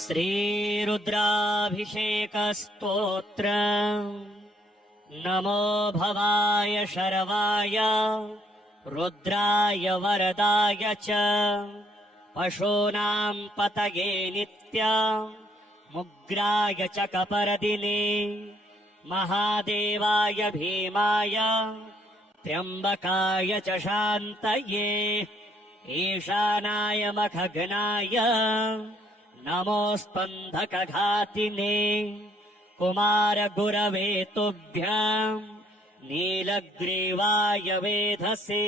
श्रीरुद्राभिषेकस्तोत्र। नमो भवाय शर्वाय रुद्राय वरदाय च पशूनां पतये नित्य मुग्राय च कपर्दिने महादेवाय भीमाय त्र्यम्बकाय च शान्तये ईशानाय मखग्नाय नमोऽस्पन्धकघातिने कुमारगुरवे तुभ्यम् नीलग्रीवाय वेधसे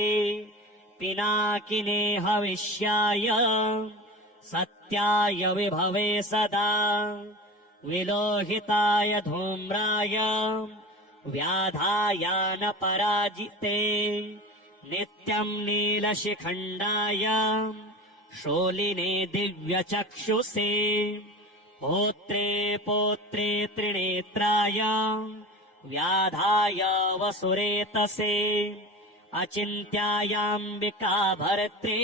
पिनाकिने हविष्याय सत्याय विभवे सदा विलोहिताय धूम्राय व्याधायानपराजिते नित्यम् नीलशिखण्डाय शूलिने दिव्यचक्षुषे होत्रे पोत्रे त्रिनेत्राय व्याधाय वसुरेतसे अचिन्त्यायाम्बिका भर्त्रे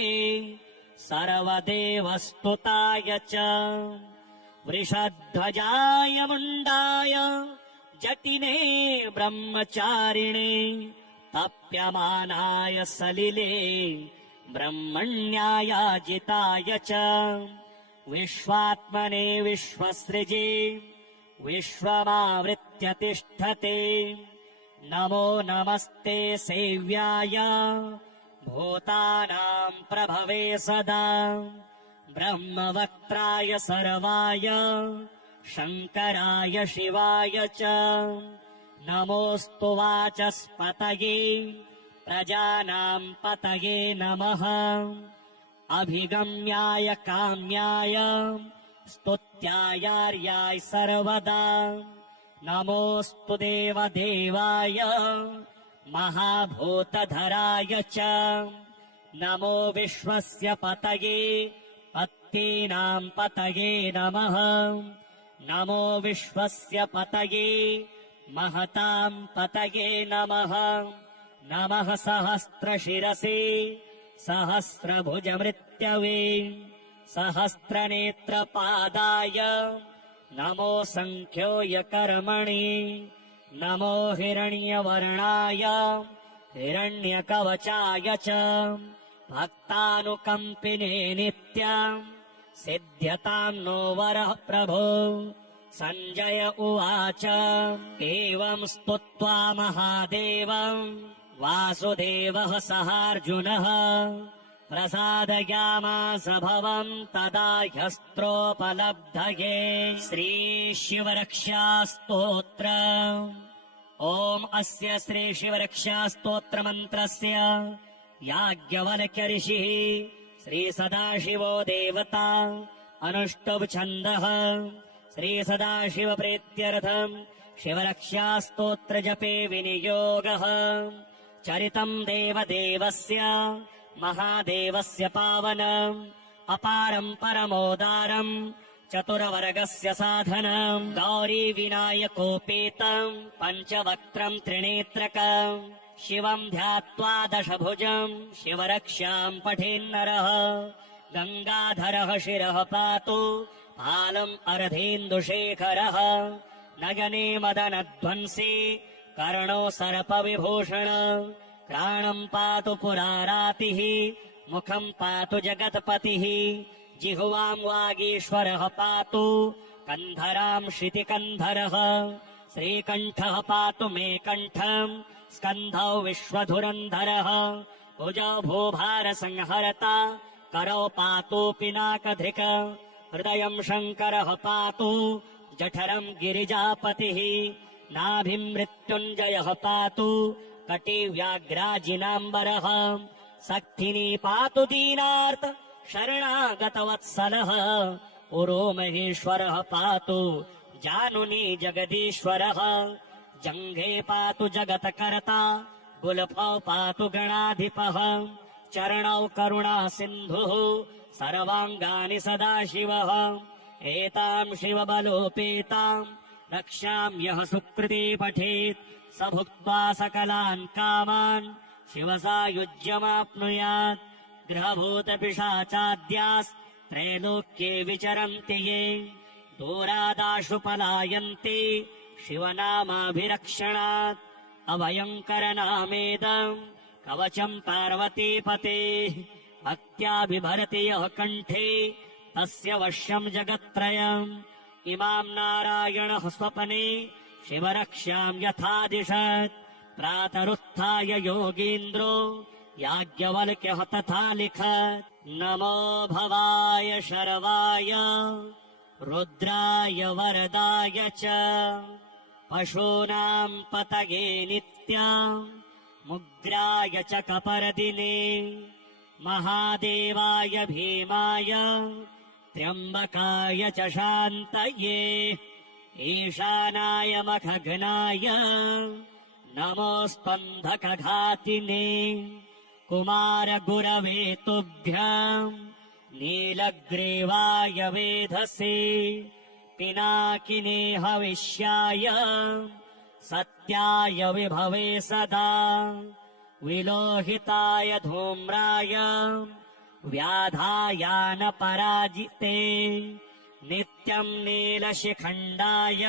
सर्वदेवस्तुताय च वृषध्वजाय मुण्डाय जटिने ब्रह्मचारिणे तप्यमानाय सलिले ब्रह्मण्यायाजिताय च विश्वात्मने विश्वसृजे विश्वमावृत्य तिष्ठते नमो नमस्ते सेव्याय भूतानां प्रभवे सदा ब्रह्मवक्त्राय सर्वाय शङ्कराय शिवाय च नमोऽस्तु वाचस्पतये प्रजानां पतये नमः अभिगम्याय काम्याय स्तुत्यायार्याय सर्वदा नमोऽस्तु देवदेवाय महाभूतधराय च नमो विश्वस्य पतये पत्नीनां पतये नमः नमो विश्वस्य पतये महतां पतये नमः नमः सहस्रशिरसे सहस्रभुजमृत्यवे सहस्रनेत्रपादाय नमो सङ्ख्योऽयकर्मणि नमो हिरण्यवर्णाय हिरण्यकवचाय च भक्तानुकम्पिने नित्यम् सिद्ध्यतां नो वरः प्रभो सञ्जय उवाच एवं स्तुत्वा महादेवम् वासुदेवः सहार्जुनः प्रसादयामास भवम् तदा ह्यस्त्रोपलब्धये श्रीशिवरक्षास्तोत्र। ॐ अस्य श्रीशिवरक्षास्तोत्रमन्त्रस्य याज्ञवल्क्य ऋषिः श्रीसदाशिवो देवता अनुष्टुप् छन्दः श्रीसदाशिवप्रीत्यर्थम् शिवरक्षास्तोत्रजपे विनियोगः चरितम् देवदेवस्य महादेवस्य पावनम् अपारम् परमोदारम् चतुरवर्गस्य साधनम् गौरी विनायकोपेतम् पञ्चवक्त्रम् त्रिनेत्रकम् शिवम् ध्यात्वा दशभुजम् शिवरक्षाम् पठेन्नरः गङ्गाधरः शिरः पातु फालम् अर्धेन्दुशेखरः नयने मदनध्वंसी कर्णो सर्पविभूषण प्राणम् पातु पुरारातिः मुखम् पातु जगत्पतिः जिह्वाम् वागीश्वरः पातु कन्धराम् श्रुतिकन्धरः श्रीकण्ठः पातु मे कण्ठम् स्कन्धौ विश्वधुरन्धरः भुजौ भूभारसंहरता करौ पातु पिनाकधृक हृदयम् शङ्करः पातु जठरम् गिरिजापतिः नाभिम् मृत्युञ्जयः पातु कटिव्याघ्राजिनाम्बरः सक्थिनी पातु दीनार्त शरणागतवत्सलः उरो महेश्वरः पातु जानुनी जगदीश्वरः जङ्घे पातु जगत्कर्ता गुल्फौ पातु गणाधिपः चरणौ करुणा सिन्धुः सर्वाङ्गानि सदाशिवः एताम् शिवबलोपेताम् रक्षाम् यः सुकृते पठेत् स भुक्त्वा सकलान् कामान् शिवसायुज्यमाप्नुयात् ग्रहभूतपिशाचाद्यास् त्रैलोक्ये विचरन्ति ये दूरादाशु पलायन्ति शिवनामाभिरक्षणात् अभयङ्करनामेदम् कवचम् पार्वतीपते भक्त्या बिभरति यः कण्ठे तस्य वश्यम् जगत्त्रयम् इमाम् नारायणः स्वपने शिवरक्ष्याम् यथादिशत् प्रातरुत्थाय योगीन्द्रो याज्ञवल्क्यः तथा लिखत् नमो भवाय शर्वाय रुद्राय वरदाय च पशूनाम् पतये नित्याम् मुग्राय च कपर्दिने महादेवाय भीमाय त्र्यम्बकाय च शान्तये ईशानाय मखघ्नाय नमोऽस्पन्धकघातिने कुमारगुरवे तुभ्यम् नीलग्रीवाय वेधसे पिनाकिने हविष्याय सत्याय विभवे सदा विलोहिताय धूम्राय व्याधायानपराजिते नित्यम् नीलशिखण्डाय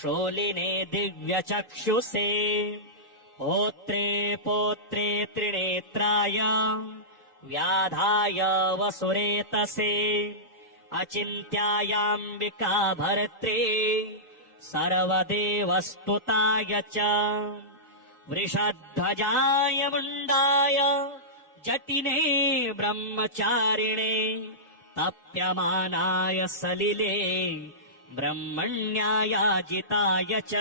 शोलिने दिव्यचक्षुषे होत्रे पोत्रे त्रिनेत्राय व्याधाय वसुरेतसे अचिन्त्यायाम्बिका भर्त्रे सर्वदेवस्तुताय च वृषध्वजाय मुण्डाय जटिने ब्रह्मचारिणे तप्यमानाय सलिले ब्रह्मण्यायाजिताय च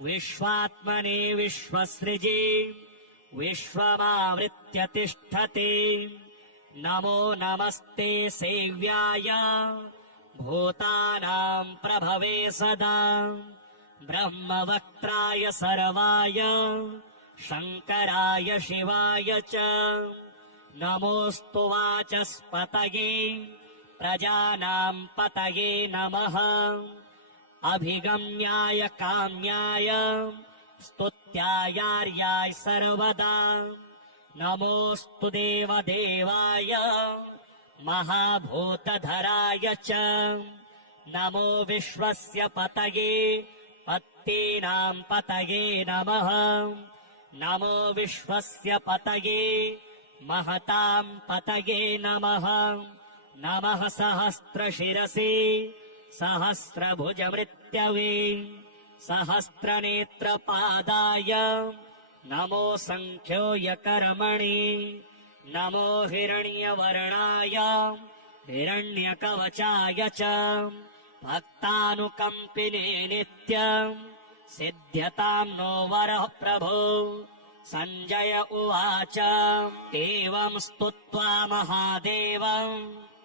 विश्वात्मने विश्वसृजे विश्वमावृत्य तिष्ठते नमो नमस्ते सेव्याय भूतानाम् प्रभवे सदा ब्रह्मवक्त्राय सर्वाय शङ्कराय शिवाय च नमोऽस्तु वाचस्पतये प्रजानाम् पतये नमः अभिगम्याय काम्याय स्तुत्यायार्याय सर्वदा नमोऽस्तु देवदेवाय महाभूतधराय च नमो विश्वस्य पतये पत्नीनाम् पतये नमः नमो विश्वस्य पतये महताम् पतये नमः नमः सहस्रशिरसे सहस्रभुजमृत्यवे सहस्रनेत्रपादाय नमो सङ्ख्योऽयकर्मणि नमो हिरण्यवर्णाय हिरण्यकवचाय च भक्तानुकम्पिने नित्यम् सिद्ध्यताम् नो वरः प्रभो सञ्जय उवाच एवम् स्तुत्वा महादेवम्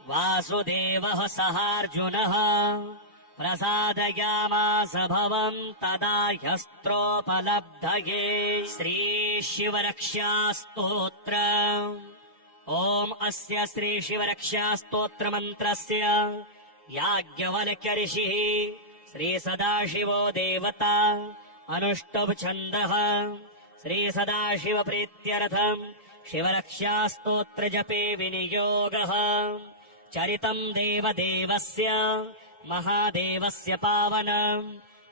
वासुदेवः सहार्जुनः प्रसादयामास भवम् तदा ह्यस्त्रोपलब्धये श्रीशिवरक्षास्तोत्र ॐ अस्य श्रीशिवरक्षास्तोत्रमन्त्रस्य याज्ञवल्क्य ऋषिः श्रीसदाशिवो देवता अनुष्टुप् छन्दः श्रीसदाशिवप्रीत्यर्थम् शिवरक्षास्तोत्रजपे विनियोगः चरितम् देवदेवस्य महादेवस्य पावनम्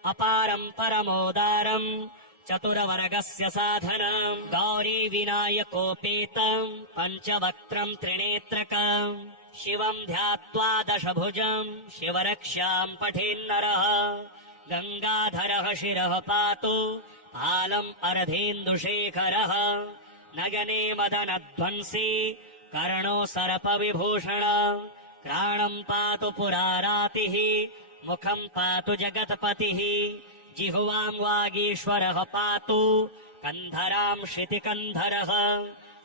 अपारम् परमोदारम् चतुरवर्गस्य साधनम् गौरी विनायकोपेतम् पञ्चवक्त्रम् त्रिनेत्रकम् शिवम् ध्यात्वा दशभुजम् शिवरक्षाम् पठेन्नरः गङ्गाधरः शिरः पातु हालम् अर्धेन्दुशेखरः नयने मदनध्वंसी कर्णो सर्पविभूषण घ्राणम् पातु पुरारातिः मुखम् पातु जगत्पतिः जिह्वाम् वागीश्वरः पातु कन्धराम् श्रुतिकन्धरः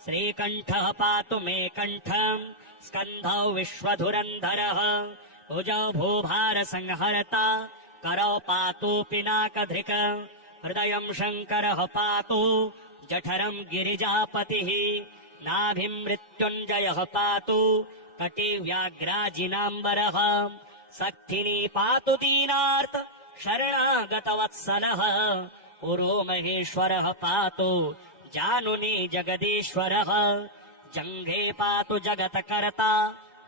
श्रीकण्ठः पातु मे कण्ठम् स्कन्धौ विश्वधुरन्धरः भुजौ भूभारसंहर्ता करौ पातु पिनाकधृक हृदयम् शङ्करः पातु जठरम् गिरिजापतिः नाभिम् मृत्युञ्जयः पातु कटिव्याघ्राजिनाम्बरः सक्थिनी पातु दीनार्थ शरणागतवत्सलः पुरो महेश्वरः पातु जानुनी जगदीश्वरः जङ्घे पातु जगत्कर्ता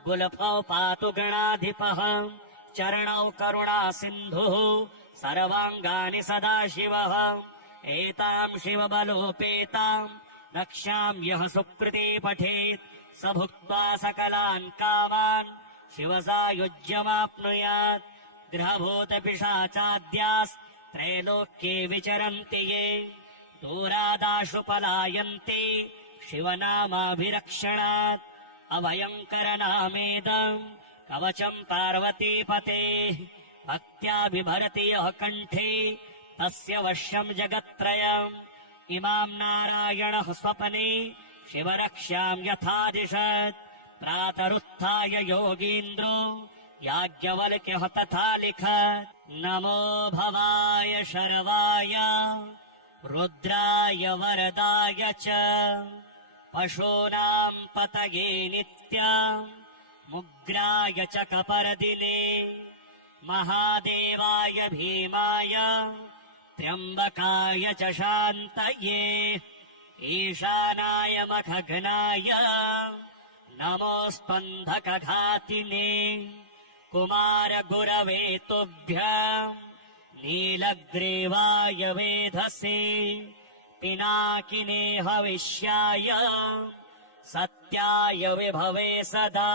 गुल्फौ पातु गणाधिपः चरणौ करुणा सिन्धुः सर्वाङ्गानि सदाशिवः एतां शिवबलोपेताम् रक्षाम् यः सुकृते पठेत् स भुक्त्वा सकलान् कामान् शिवसायुज्यमाप्नुयात् ग्रहभूतपिशाचाद्यास्त्रैलोक्ये विचरन्ति ये दूरादाशु पलायन्ते शिवनामाभिरक्षणात् अभयङ्करनामेदम् कवचम् पार्वतीपतेः भक्त्या बिभरति यः कण्ठे तस्य वश्यम् जगत्त्रयम् इमाम् नारायणः स्वपने शिवरक्ष्याम् यथादिशत् प्रातरुत्थाय योगीन्द्रो याज्ञवल्क्यः तथा लिखत् नमो भवाय शर्वाय रुद्राय वरदाय च पशूनाम् पतये नित्याम् मुग्राय च कपर्दिने महादेवाय भीमाय त्र्यम्बकाय च शान्तये ईशानाय मखघ्नाय नमोऽस्पन्धकघातिने कुमारगुरवे तुभ्यम् नीलग्रीवाय वेधसे पिनाकिने हविष्याय सत्याय विभवे सदा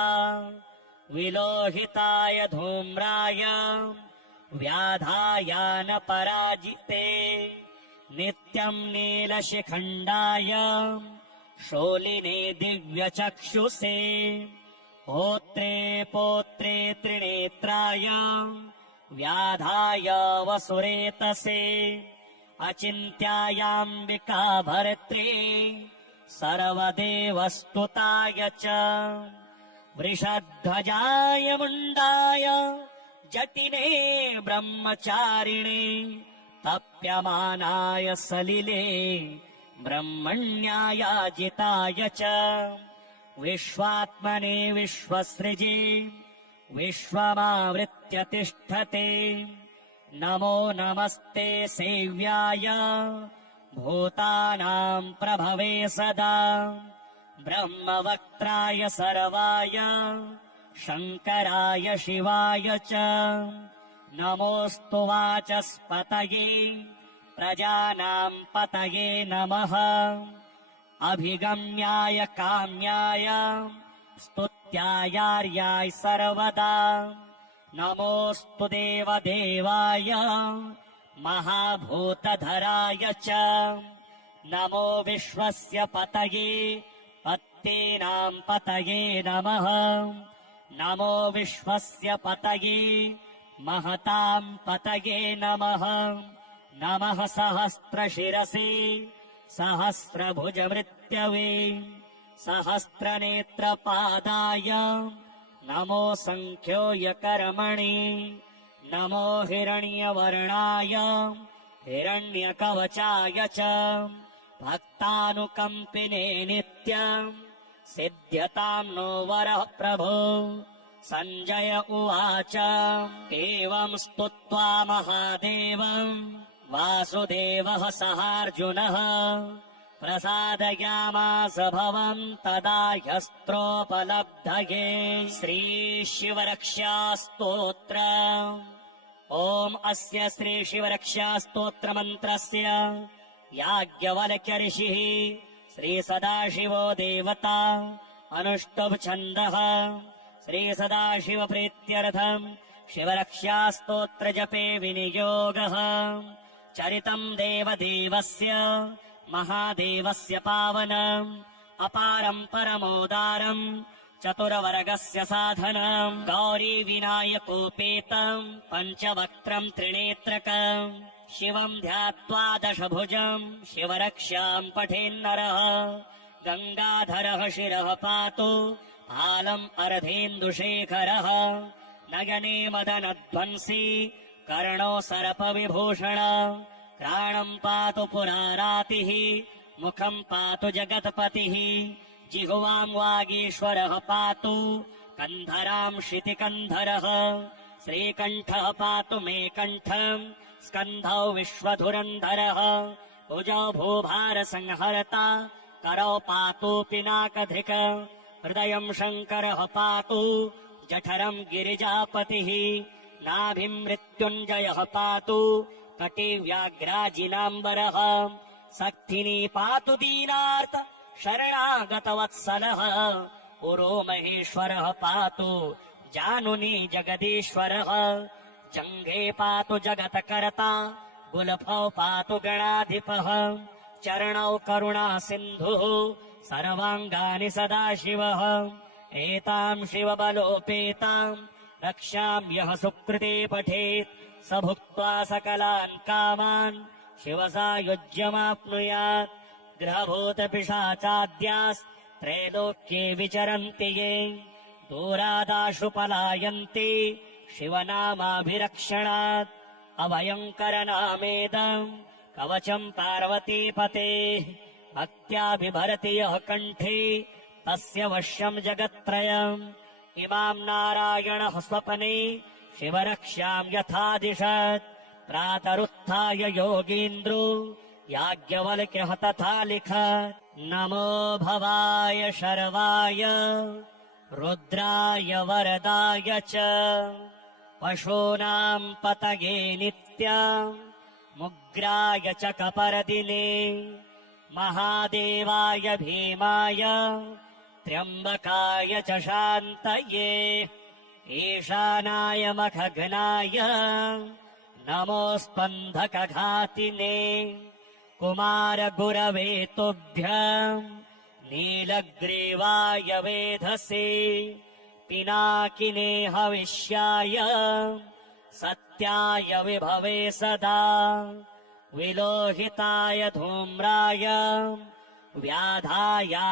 विलोहिताय धूम्राय व्याधायानपराजिते नित्यम् नीलशिखण्डाय शोलिने दिव्यचक्षुषे होत्रे पोत्रे त्रिनेत्राय व्याधाय वसुरेतसे अचिन्त्यायाम्बिका भर्त्रे सर्वदेवस्तुताय च वृषध्वजाय मुण्डाय जटिने ब्रह्मचारिणे तप्यमानाय सलिले ब्रह्मण्यायाजिताय च विश्वात्मने विश्वसृजे विश्वमावृत्य तिष्ठते नमो नमस्ते सेव्याय भूतानाम् प्रभवे सदा ब्रह्मवक्त्राय सर्वाय शङ्कराय शिवाय च नमोऽस्तु वाचस्पतये प्रजानाम् पतये नमः अभिगम्याय काम्याय स्तुत्यायार्याय सर्वदा नमोऽस्तु देवदेवाय महाभूतधराय च नमो विश्वस्य पतये पत्तेनाम् पतये नमः नमो विश्वस्य पतये महताम् पतये नमः नमः सहस्रशिरसे सहस्रभुजमृत्यवे सहस्रनेत्रपादाय नमो सङ्ख्योऽयकर्मणि नमो हिरण्यवर्णाय हिरण्यकवचाय च भक्तानुकम्पिने नित्यम् सिद्ध्यताम् नो वरः प्रभो सञ्जय उवाच एवम् स्तुत्वा महादेवम् वासुदेवः सहार्जुनः प्रसादयामास भवम् तदा ह्यस्त्रोपलब्धये श्रीशिवरक्षास्तोत्र ॐ अस्य श्रीशिवरक्षास्तोत्रमन्त्रस्य याज्ञवल्क्य ऋषिः श्रीसदाशिवो देवता अनुष्टुप् छन्दः श्रीसदाशिवप्रीत्यर्थम् शिवरक्षास्तोत्रजपे विनियोगः चरितम् देवदेवस्य महादेवस्य पावनम् अपारम् परमोदारम् चतुरवर्गस्य साधनम् गौरी विनायकोपेतम् पञ्चवक्त्रम् त्रिनेत्रकम् शिवम् ध्यात्वा दशभुजम् शिवरक्षाम् पठेन्नरः गङ्गाधरः शिरः पातु भालम् अर्धेन्दुशेखरः नयने मदनध्वंसी कर्णो सर्पविभूषण घ्राणम् पातु पुरारातिः मुखम् पातु जगत्पतिः जिह्वाम् वागीश्वरः पातु कन्धराम् शितिकन्धरः श्रीकण्ठः पातु मे कण्ठम् स्कन्धौ विश्वधुरन्धरः भुजौ भूभारसंहर्ता करौ पातु पिनाकधिक हृदयं शङ्करः पातु जठरं गिरिजापतिः नाभिं मृत्युञ्जयः पातु कटिव्याघ्राजिनाम्बरः सक्थिनी पातु दीनार्त शरणागतवत्सलः पुरो महेश्वरः पातु जानुनी जगदीश्वरः जङ्घे पातु जगत्कर्ता गुल्फौ पातु गणाधिपः चरणौ करुणा सिन्धुः सर्वाङ्गानि सदाशिवः एतां शिवबलोपेतां रक्षां यः सुकृते पठेत् स भुक्त्वा सकलान् कामान् शिवसायुज्यमाप्नुयात् ग्रहभूतपिशाचाद्यास्त्रैलोक्ये विचरन्ति ये दूरादाशु पलायन्ति शिवनामाभिरक्षणात् अभयङ्करनामेदम् कवचम् पार्वतीपतेः भक्त्याभिभरति यः कण्ठे तस्य वश्यम् जगत्त्रयम् इमाम् नारायणः स्वपने शिवरक्ष्याम् यथादिशत् प्रातरुत्थाय योगीन्द्रो याज्ञवल्क्यः तथा लिखत् नमो भवाय शर्वाय रुद्राय वरदाय च पशूनाम् पतये नित्यम् मुग्राय च कपर्दिने महादेवाय भीमाय त्र्यम्बकाय च शान्तये ईशानाय मखघ्नाय नमोऽस्पन्धकघातिने कुमारगुरवे तुभ्यम् नीलग्रीवाय वेधसे पिनाकिने हविष्याय सत्याय विभवे सदा विलोहिताय धूम्राय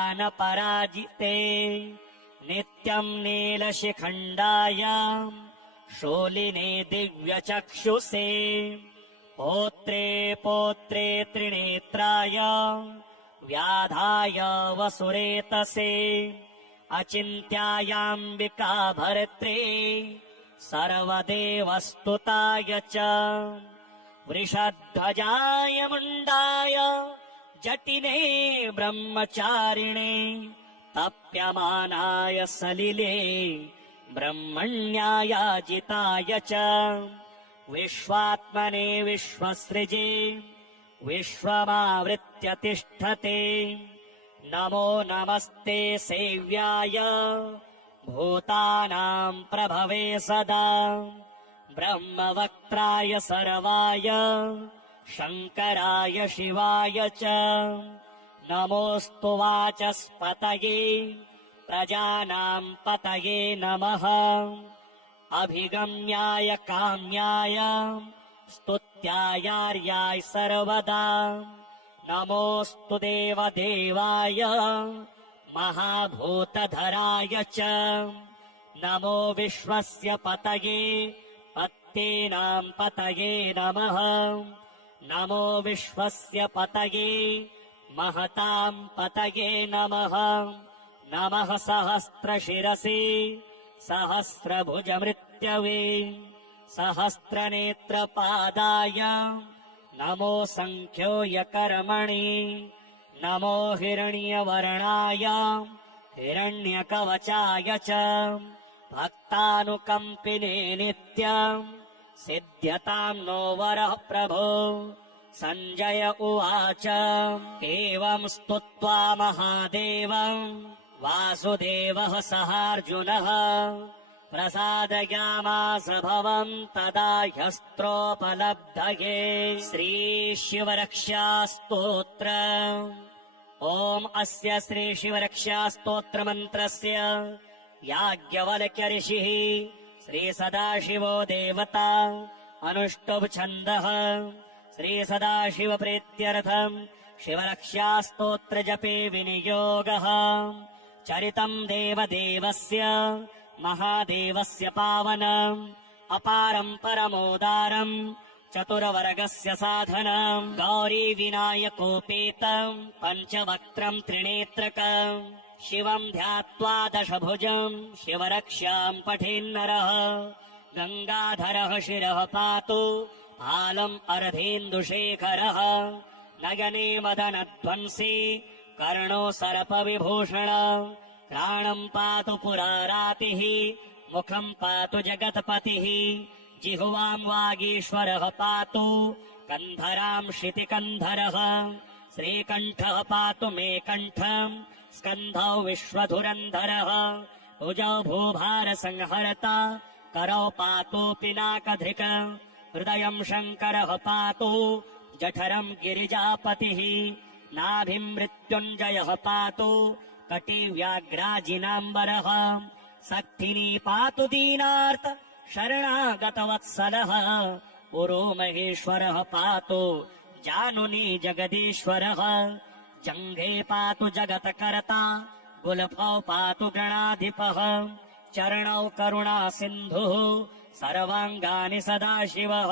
व्याधायानपराजिते नित्यम् नीलशिखण्डाय शूलिने दिव्यचक्षुषे पौत्रे पौत्रे त्रिनेत्राय व्याधाय वसुरेतसे अचिन्त्यायाम्बिका भर्त्रे सर्वदेवस्तुताय च वृषध्वजाय मुण्डाय जटिने ब्रह्मचारिणे तप्यमानाय सलिले ब्रह्मण्यायाजिताय च विश्वात्मने विश्वसृजे विश्वमावृत्य तिष्ठते नमो नमस्ते सेव्याय भूतानाम् प्रभवे सदा ब्रह्मवक्त्राय सर्वाय शङ्कराय शिवाय च नमोऽस्तु वाचस्पतये प्रजानाम् पतये नमः अभिगम्याय काम्याय स्तुत्यायार्याय सर्वदा नमोऽस्तु देवदेवाय महाभूतधराय च नमो विश्वस्य पतये पत्नीनाम् पतये नमः नमो विश्वस्य पतये महताम् पतये नमः नमः सहस्रशिरसे सहस्रभुजमृत्यवे सहस्रनेत्रपादाय नमो सङ्ख्योऽयकर्मणि नमो हिरण्यवर्णाय हिरण्यकवचाय च भक्तानुकम्पिने नित्यम् सिद्ध्यताम् नो वरः प्रभो सञ्जय उवाच एवम् स्तुत्वा महादेवम् वासुदेवः सहार्जुनः प्रसादयामास भवम् तदा ह्यस्त्रोपलब्धये श्रीशिवरक्षास्तोत्र ॐ अस्य श्रीशिवरक्षास्तोत्रमन्त्रस्य याज्ञवल्क्य ऋषिः श्रीसदाशिवो देवता अनुष्टुप् छन्दः श्रीसदाशिवप्रीत्यर्थम् शिवरक्षास्तोत्रजपे विनियोगः चरितम् देवदेवस्य महादेवस्य पावनम् अपारम् परमोदारम् चतुरवर्गस्य साधनम् गौरी विनायकोपेतम् पञ्चवक्त्रम् त्रिनेत्रकम् शिवम् ध्यात्वा दशभुजम् शिवरक्ष्याम् पठेन्नरः गङ्गाधरः शिरः पातु भालम् अर्धेन्दुशेखरः नयने मदनध्वंसी कर्णो सर्पविभूषण प्राणम् पातु पुरारातिः मुखम् पातु जगत्पतिः जिह्वाम् वागीश्वरः पातु कन्धराम् शितिकन्धरः श्रीकण्ठः पातु मे कण्ठम् स्कन्धौ विश्वधुरन्धरः भुजौ भूभारसंहर्ता करौ पातु पिनाकधृक् हृदयम् शङ्करः पातु जठरम् गिरिजापतिः नाभिम् मृत्युञ्जयः पातु कटिव्याघ्राजिनाम्बरः सक्थिनी पातु दीनार्त शरणागतवत्सलः पुरो महेश्वरः पातु जानुनी जगदीश्वरः जङ्घे पातु जगत्कर्ता गुल्फौ पातु गणाधिपः चरणौ करुणा सिन्धुः सर्वाङ्गानि सदाशिवः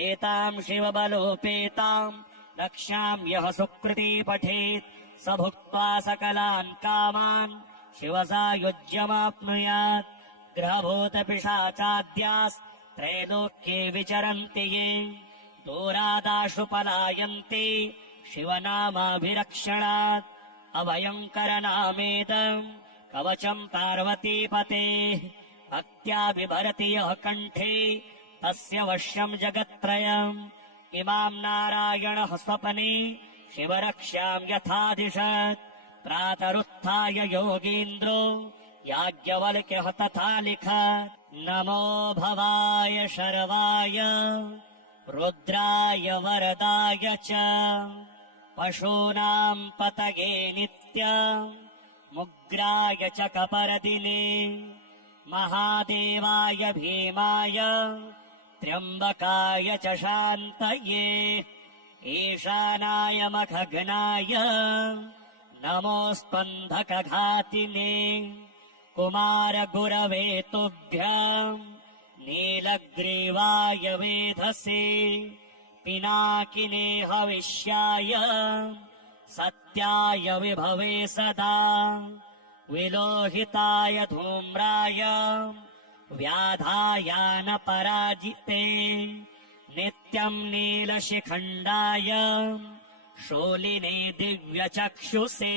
एताम् शिवबलोपेताम् रक्ष्याम् यः सुकृती पठेत् स भुक्त्वा सकलान् कामान् शिवसायुज्यमाप्नुयात् ग्रहभूतपिशाचाद्यास्त्रैलोक्ये विचरन्ति ये दूरादाशु पलायन्ति शिवनामाभिरक्षणात् अभयङ्करनामेदम् कवचम् पार्वतीपतेः भक्त्या बिभरति यः कण्ठे तस्य वश्यम् जगत्त्रयम् इमाम् नारायणः स्वपने शिवरक्ष्याम् यथादिशत् प्रातरुत्थाय योगीन्द्रो याज्ञवल्क्यः तथा लिखत् नमो भवाय शर्वाय रुद्राय वरदाय च पशूनाम् पतये नित्यम् मुग्राय च कपरदिने महादेवाय भीमाय त्र्यम्बकाय च शान्तये ईशानाय मखघ्नाय नमोऽस्त्वन्धकघातिने कुमारगुरवे तुभ्यम् नीलग्रीवाय वेधसे पिनाकिने हविष्याय सत्याय विभवे सदा विलोहिताय धूम्राय व्याधायानपराजिते नित्यम् नीलशिखण्डाय शूलिने दिव्यचक्षुषे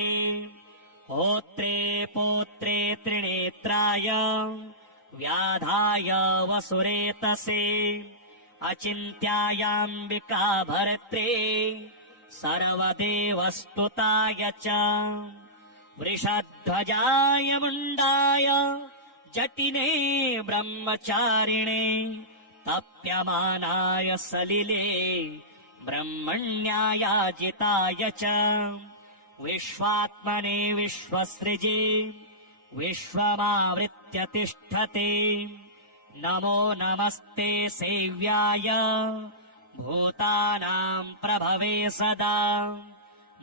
होत्रे पोत्रे त्रिनेत्राय व्याधाय वसुरेतसे अचिन्त्यायाम्बिका भर्त्रे सर्वदेवस्तुताय च वृषध्वजाय मुण्डाय जटिने ब्रह्मचारिणे तप्यमानाय सलिले ब्रह्मण्यायाजिताय च विश्वात्मने विश्वसृजे विश्वमावृत्य तिष्ठते नमो नमस्ते सेव्याय भूतानाम् प्रभवे सदा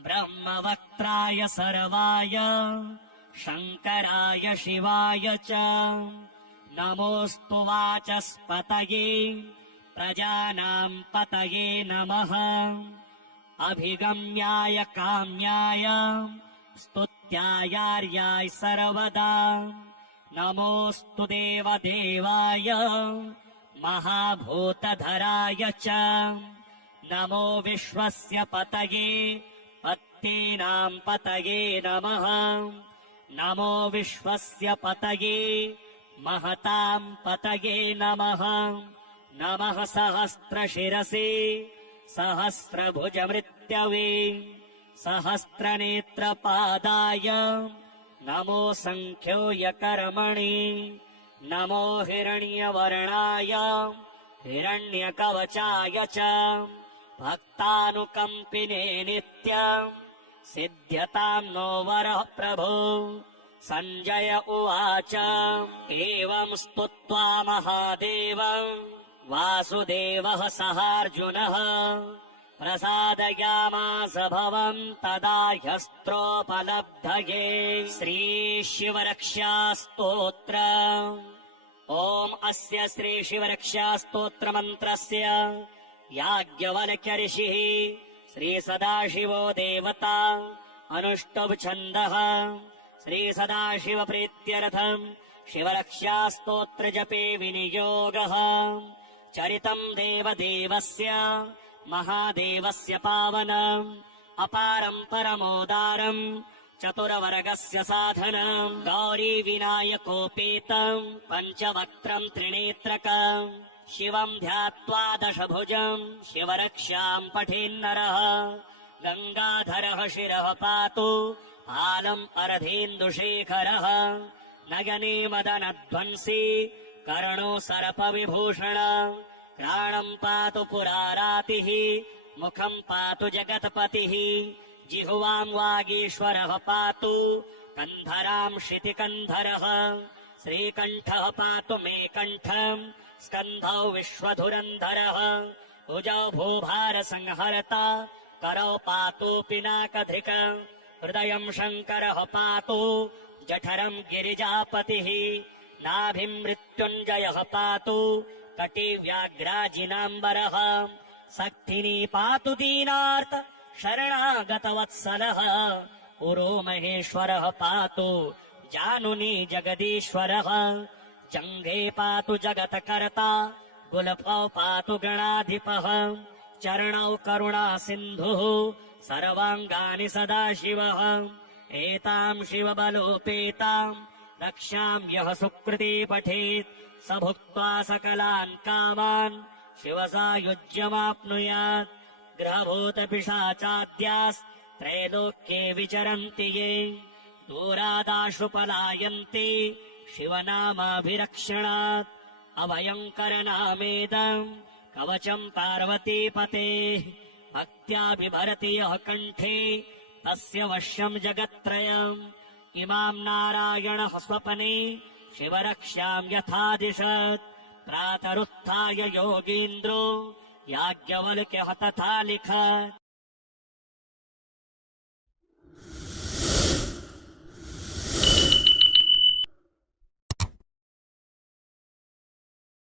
ब्रह्मवक्त्राय सर्वाय शङ्कराय शिवाय च नमोऽस्तु वाचस्पतये प्रजानाम् पतये नमः अभिगम्याय काम्याय स्तुत्यायार्याय सर्वदा नमोऽस्तु देवदेवाय महाभूतधराय च नमो विश्वस्य पतये पत्नीनाम् पतये नमः नमो विश्वस्य पतये महताम् पतये नमः नमः सहस्रशिरसे सहस्रभुजमृत्यवे सहस्रनेत्रपादाय नमो सङ्ख्योऽयकर्मणे नमो हिरण्यवर्णाय हिरण्यकवचाय च भक्तानुकम्पिने नित्यम् सिद्ध्यताम् नो वरः प्रभो सञ्जय उवाच एवम् स्तुत्वा महादेवम् वासुदेवः सहार्जुनः प्रसादयामास भवम् तदा ह्यस्त्रोपलब्धये श्रीशिवरक्षास्तोत्र ॐ अस्य श्रीशिवरक्षास्तोत्रमन्त्रस्य याज्ञवल्क्य ऋषिः श्रीसदाशिवो देवता अनुष्टुप् छन्दः श्रीसदाशिवप्रीत्यर्थम् शिवरक्षास्तोत्रजपे विनियोगः चरितम् देवदेवस्य महादेवस्य पावनम् अपारम् परमोदारम् चतुरवर्गस्य साधनम् गौरी विनायकोपेतम् पञ्चवक्त्रम् त्रिनेत्रकम् शिवम् ध्यात्वा दशभुजम् शिवरक्षाम् पठेन्नरः गङ्गाधरः शिरः पातु आलम् अर्धेन्दुशेखरः नयने मदनध्वंसी कर्णो सर्पविभूषण प्राणम् पातु पुरारातिः मुखम् पातु जगत्पतिः जिह्वाम् वागीश्वरः पातु कन्धराम् शितिकन्धरः श्रीकण्ठः पातु मे कण्ठम् स्कन्धौ विश्वधुरन्धरः भुजौ भूभारसंहर्ता करौ पातु पिनाकधिक हृदयम् शङ्करः पातु जठरम् गिरिजापतिः नाभिम् मृत्युञ्जयः पातु कटिव्याघ्राजिनाम्बरः सक्थिनी पातु दीनार्त शरणागतवत्सलः पुरो महेश्वरः पातु जानुनी जगदीश्वरः जङ्घे पातु जगत्कर्ता गुल्फौ पातु गणाधिपः चरणौ करुणा सिन्धुः सर्वाङ्गानि सदाशिवः एताम् शिवबलोपेताम् रक्षाम् यः सुकृती पठेत् स भुक्त्वा सकलान् कामान् शिवसायुज्यमाप्नुयात् ग्रहभूतपिशाचाद्यास्त्रैलोक्ये विचरन्ति ये दूरादाशु पलायन्ति शिवनामाभिरक्षणात् अभयङ्करनामेदम् कवचम् पार्वतीपतेः भक्त्या बिभरति यः कण्ठे तस्य वश्यम् जगत्त्रयम् इमाम् नारायणः स्वपने शिवरक्ष्याम् यथादिशत् प्रातरुत्थाय योगीन्द्रो याज्ञवल्क्यः तथा लिखत्